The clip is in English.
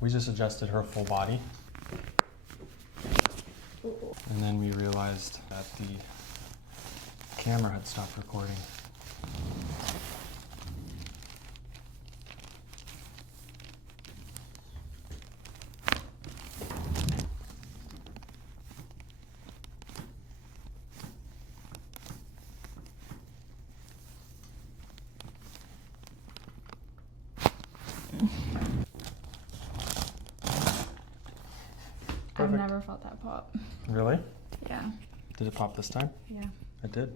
We just adjusted her full body. And then we realized that the camera had stopped recording. I've never felt that pop. Really? Yeah. Did it pop this time? Yeah. It did.